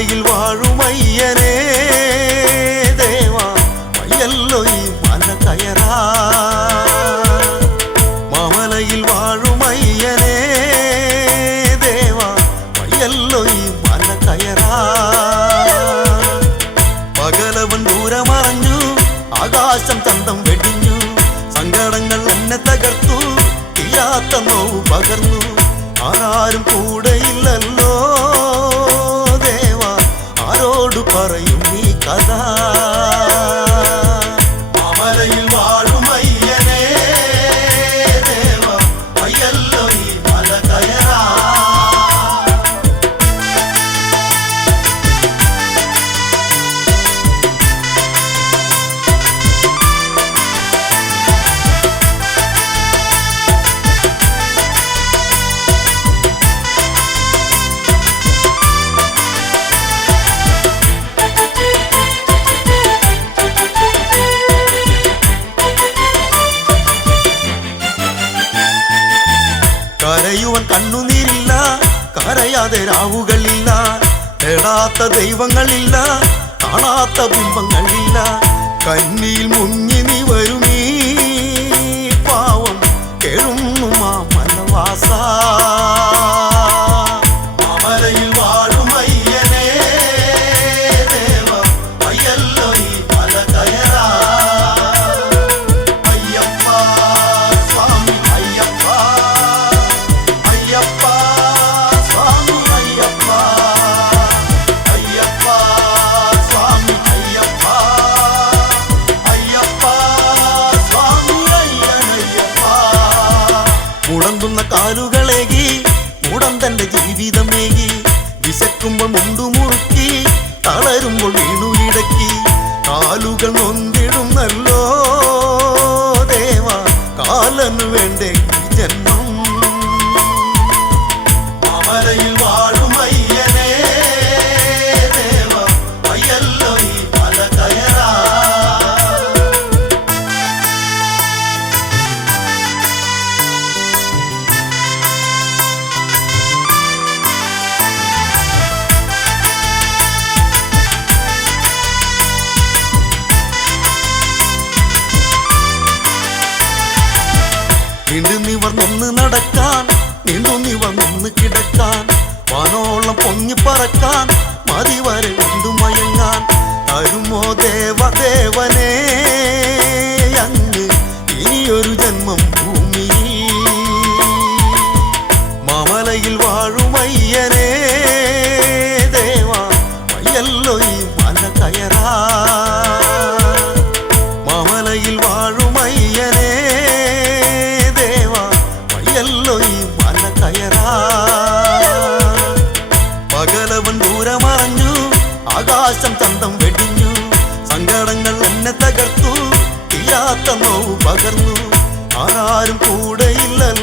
മാമലയിൽ വാഴുമയ്യനേ ദേവാ വയ്യല്ലോ ഈ മല കയറാ മാമലയിൽ വാഴുമയ്യനേ ദേവാ വയ്യല്ലോ ഈ മല കയറാ പകലവൻ ദൂരമറഞ്ഞു ആകാശം ചന്തം വെടിഞ്ഞു സങ്കടങ്ങൾ എന്നെ തകർത്തു തീരാത്ത നോവ് പകർന്നു ആരാരും കൂടെയില്ലല്ലോ ദേവാ ആരോട് പറയും ഈ കഥ മാമലയിൽ വാഴുമയ്യനേ ദേവാ വയ്യല്ലോ ഈ മല കയറാ കരയുവൻ കണ്ണുനീരില്ല കരയാതെ രാവുകളില്ല തേടാത്ത ദൈവങ്ങളില്ല കാണാത്ത ബിംബങ്ങളില്ല കന്നിയിൽ മുങ്ങി നീ വരുമീ പാവം കേഴുന്നു മാമലവാസ മാമലയിൽ വാഴുമയ്യനേ ദേവാ വയ്യല്ലോ ഈ മല കയറാ അയ്യപ്പ സ്വാമി അയ്യപ്പ അയ്യപ്പ സ്വാമി അയ്യപ്പ അയ്യപ്പ സ്വാമി അയ്യപ്പ അയ്യപ്പ സ്വാമി അയ്യനയ്യപ്പ മുടന്തുന്ന കാലുകളേകി മുടം തന്റെ ജീവിതമേകി വിശക്കുമ്പോൾ മുണ്ടുമുറുക്കി തളരുമ്പോൾ വീണുയിടക്കി കാലുകൾ നൊന്തിടുന്നല്ലോ ദേവാ കാലന് വേണ്ടേ ഈ ജന്മം മാമലയിൽ വാഴുമയ്യനേ ദേവാ വയ്യല്ലോ ഈ മല കയറാ നീണ്ടു നിവർന്നൊന്ന് നടക്കാൻ നീണ്ടു നിവർന്നൊന്ന് കിടക്കാൻ വാനോളം പൊങ്ങി പറക്കാൻ മതി വരെ കൊണ്ടു മയങ്ങാൻ തരുമോ ദേവദേവനേ അങ്ങ് ഇനിയൊരു ജന്മം ഭൂമിയിൽ മാമലയിൽ വാഴുമയ്യനേ ദേവാ വയ്യല്ലോ ഈ മല കയറാ മാമലയിൽ വാഴുമയ്യനേ ദേവാ വയ്യല്ലോ ഈ മല കയറാ പകലവൻ ദൂരമറഞ്ഞു ആകാശം ചന്തം വെടിഞ്ഞു സങ്കടങ്ങൾ എന്നെ തകർത്തു തീരാത്ത നോവ് പകർന്നു ആരാരും കൂടെയില്ലല്ലോ